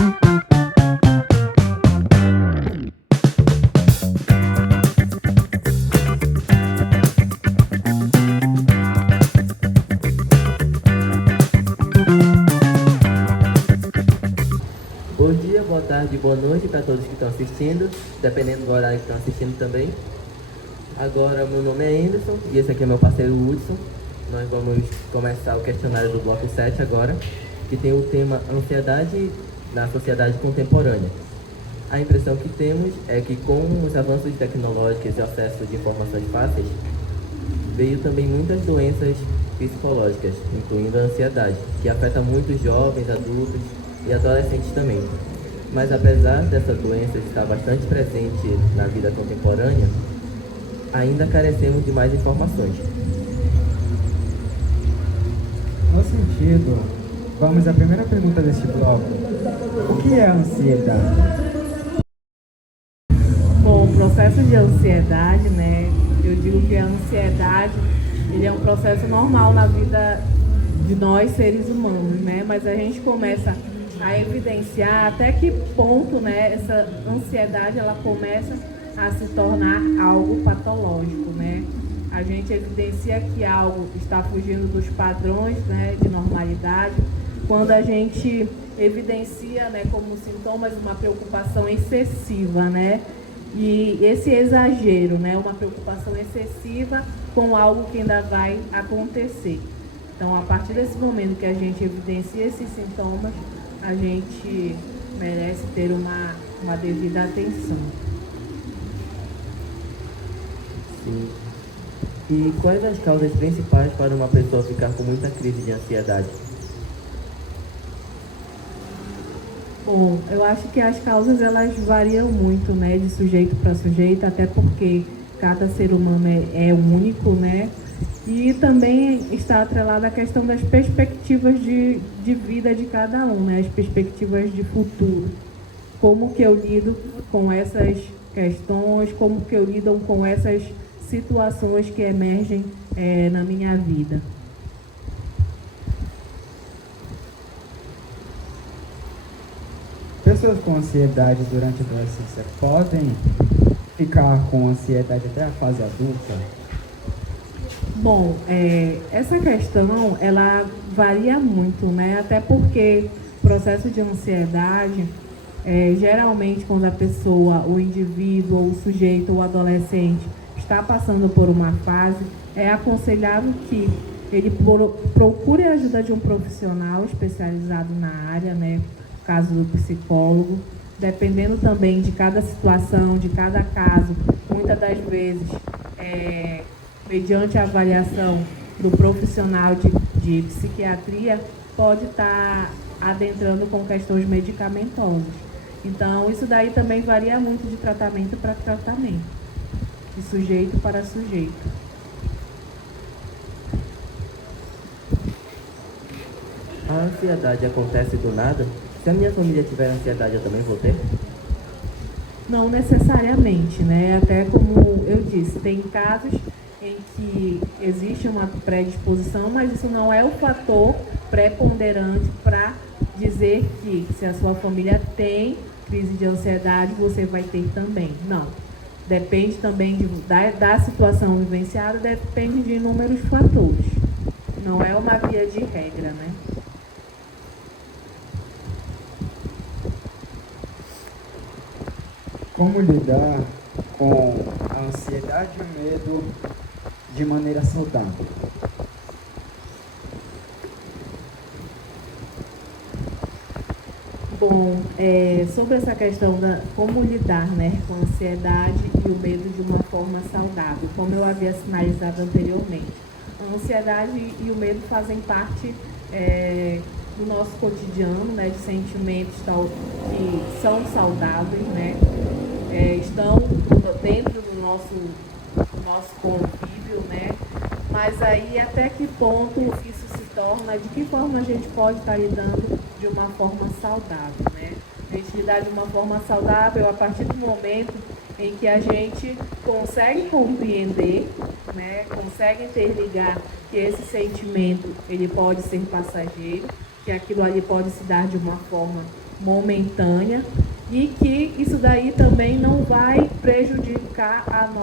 Bom dia, boa tarde, boa noite para todos que estão assistindo, dependendo do horário que estão assistindo também. Agora, meu nome é Anderson e esse aqui é meu parceiro Hudson. Nós vamos começar o questionário do bloco 7 agora, que tem o tema Ansiedade na Sociedade Contemporânea. A impressão que temos é que com os avanços tecnológicos e o acesso de informações fáceis, veio também muitas doenças psicológicas, incluindo a ansiedade, que afeta muitos jovens, adultos e adolescentes também. Mas apesar dessa doença estar bastante presente na vida contemporânea, ainda carecemos de mais informações. No sentido, vamos à primeira pergunta deste bloco. O que é a ansiedade? Bom, o processo de ansiedade, né? Eu digo que a ansiedade, ele é um processo normal na vida de nós seres humanos, né? Mas a gente começa a evidenciar até que ponto, né, essa ansiedade ela começa a se tornar algo patológico, né? A gente evidencia que algo está fugindo dos padrões, né, de normalidade, quando a gente evidencia, né, como sintomas uma preocupação excessiva, né? E esse exagero, né, uma preocupação excessiva com algo que ainda vai acontecer. Então, a partir desse momento que a gente evidencia esses sintomas, a gente merece ter uma devida atenção. Sim. E quais as causas principais para uma pessoa ficar com muita crise de ansiedade? Bom, eu acho que as causas elas variam muito, né, de sujeito para sujeito, até porque cada ser humano é único, né? E também está atrelada a questão das perspectivas de vida de cada um, né? As perspectivas de futuro. Como que eu lido com essas questões, como que eu lido com essas situações que emergem na minha vida. Pessoas com ansiedade durante a adolescência podem ficar com ansiedade até a fase adulta? Bom, essa questão, ela varia muito, né? Até porque o processo de ansiedade, geralmente quando a pessoa, o indivíduo, o sujeito, o adolescente está passando por uma fase, é aconselhável que ele procure a ajuda de um profissional especializado na área, né? No caso do psicólogo, dependendo também de cada situação, de cada caso, muitas das vezes, mediante a avaliação do profissional de psiquiatria, pode estar adentrando com questões medicamentosas. Então, isso daí também varia muito de tratamento para tratamento, de sujeito para sujeito. A ansiedade acontece do nada? Se a minha família tiver ansiedade, eu também vou ter? Não necessariamente, né? Até como eu disse, tem casos em que existe uma predisposição, mas isso não é o fator preponderante para dizer que se a sua família tem crise de ansiedade, você vai ter também. Não. Depende também da situação vivenciada, depende de inúmeros fatores. Não é uma via de regra, né? Como lidar com a ansiedade e o medo de maneira saudável? Bom, sobre essa questão da como lidar, né, com a ansiedade e o medo de uma forma saudável, como eu havia sinalizado anteriormente. A ansiedade e o medo fazem parte do nosso cotidiano, né, de sentimentos que são saudáveis, né, estão dentro do nosso convívio, né, mas aí até que ponto isso se torna, de que forma a gente pode estar lidando de uma forma saudável, né? A gente lidar de uma forma saudável a partir do momento em que a gente consegue compreender, né? Consegue interligar que esse sentimento ele pode ser passageiro, que aquilo ali pode se dar de uma forma momentânea e que isso daí também não vai prejudicar as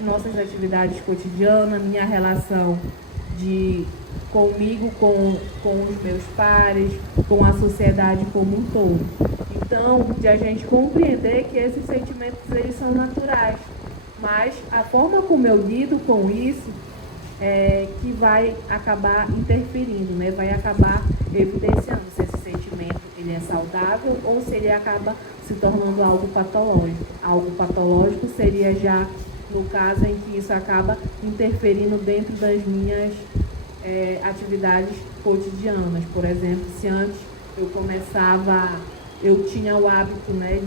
nossas atividades cotidianas, minha relação comigo, com os meus pares, com a sociedade como um todo. Então, de a gente compreender que esses sentimentos eles são naturais, mas a forma como eu lido com isso é que vai acabar interferindo, né? Vai acabar evidenciando se esse sentimento ele é saudável ou se ele acaba se tornando algo patológico. Algo patológico seria já no caso em que isso acaba interferindo dentro das minhas atividades cotidianas. Por exemplo, se antes eu tinha o hábito, né,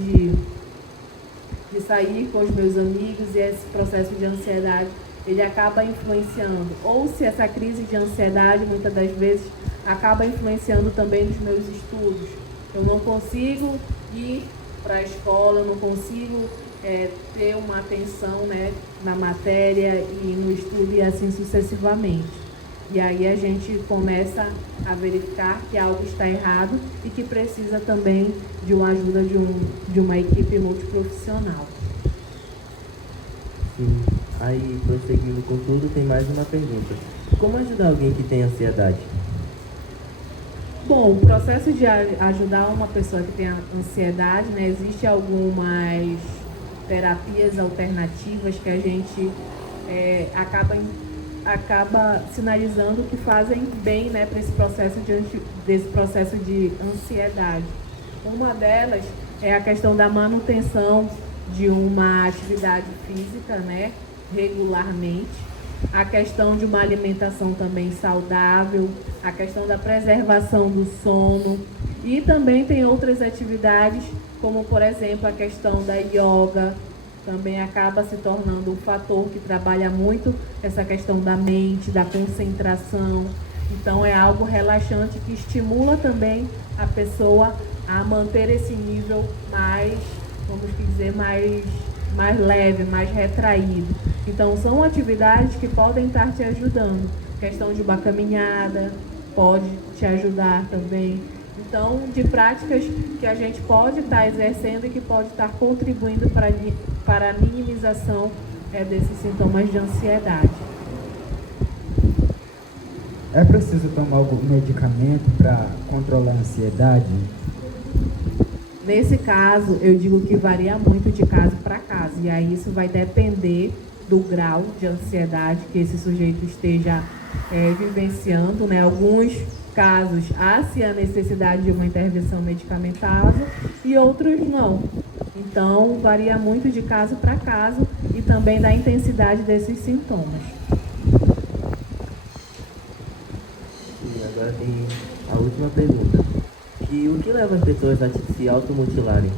de sair com os meus amigos e esse processo de ansiedade ele acaba influenciando, ou se essa crise de ansiedade muitas das vezes acaba influenciando também nos meus estudos. Eu não consigo ir para a escola, não consigo ter uma atenção, né, na matéria e no estudo e assim sucessivamente. E aí a gente começa a verificar que algo está errado e que precisa também de uma ajuda de uma equipe multiprofissional. Sim. Aí, prosseguindo com tudo, tem mais uma pergunta. Como ajudar alguém que tem ansiedade? Bom, o processo de ajudar uma pessoa que tem ansiedade, né, existe algumas terapias alternativas que a gente acaba sinalizando que fazem bem, né, para esse processo de ansiedade. Uma delas é a questão da manutenção de uma atividade física, né, regularmente, a questão de uma alimentação também saudável, a questão da preservação do sono e também tem outras atividades, como por exemplo a questão da yoga, também acaba se tornando um fator que trabalha muito essa questão da mente, da concentração. Então é algo relaxante que estimula também a pessoa a manter esse nível mais, vamos dizer, mais leve, mais retraído. Então são atividades que podem estar te ajudando. Questão de uma caminhada pode te ajudar também. Então, de práticas que a gente pode estar exercendo e que pode estar contribuindo para a minimização desses sintomas de ansiedade. É preciso tomar algum medicamento para controlar a ansiedade? Nesse caso, eu digo que varia muito de caso para caso. E aí isso vai depender do grau de ansiedade que esse sujeito esteja vivenciando, né? Alguns casos há-se a necessidade de uma intervenção medicamentosa e outros não. Então, varia muito de caso para caso e também da intensidade desses sintomas. E agora tem a última pergunta. O que leva as pessoas a se automutilarem?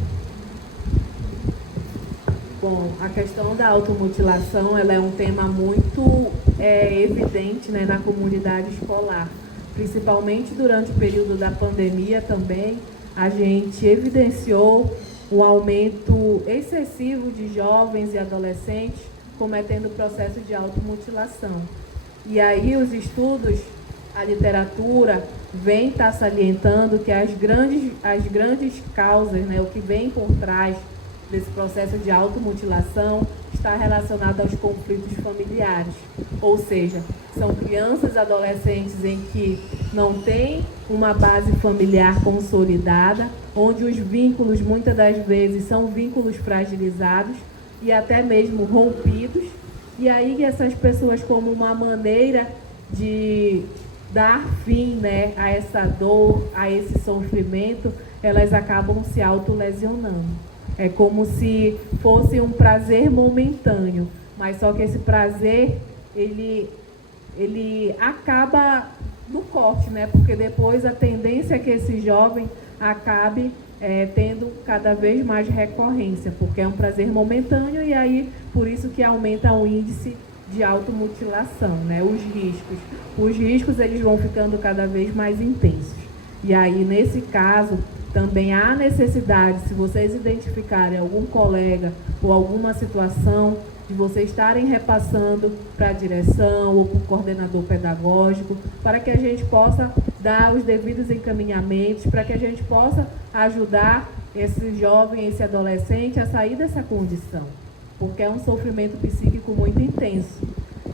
Bom, a questão da automutilação ela é um tema muito evidente, né, na comunidade escolar. Principalmente durante o período da pandemia também, a gente evidenciou um aumento excessivo de jovens e adolescentes cometendo o processo de automutilação. E aí os estudos, a literatura vem estar salientando que as grandes causas, né, o que vem por trás desse processo de automutilação está relacionado aos conflitos familiares. Ou seja, são crianças e adolescentes em que não têm uma base familiar consolidada, onde os vínculos muitas das vezes são vínculos fragilizados e até mesmo rompidos. E aí essas pessoas, como uma maneira de dar fim, né, a essa dor, a esse sofrimento, elas acabam se autolesionando. É como se fosse um prazer momentâneo, mas só que esse prazer, ele acaba no corte, né? Porque depois a tendência é que esse jovem acabe tendo cada vez mais recorrência, porque é um prazer momentâneo e aí por isso que aumenta o índice de automutilação, né? Os riscos eles vão ficando cada vez mais intensos. E aí nesse caso também há necessidade, se vocês identificarem algum colega ou alguma situação, de vocês estarem repassando para a direção ou para o coordenador pedagógico, para que a gente possa dar os devidos encaminhamentos para que a gente possa ajudar esse jovem, esse adolescente a sair dessa condição, porque é um sofrimento psíquico muito intenso.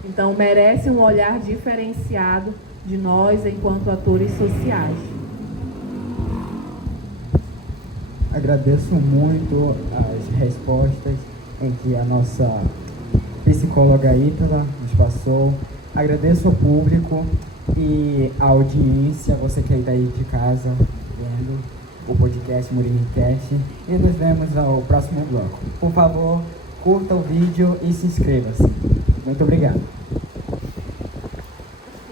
Então, merece um olhar diferenciado de nós enquanto atores sociais. Agradeço muito as respostas em que a nossa psicóloga Ítala nos passou. Agradeço ao público e a audiência, você que está aí de casa vendo o podcast Murinicast, e nos vemos ao próximo bloco. Por favor, curta o vídeo e se inscreva-se. Muito obrigado.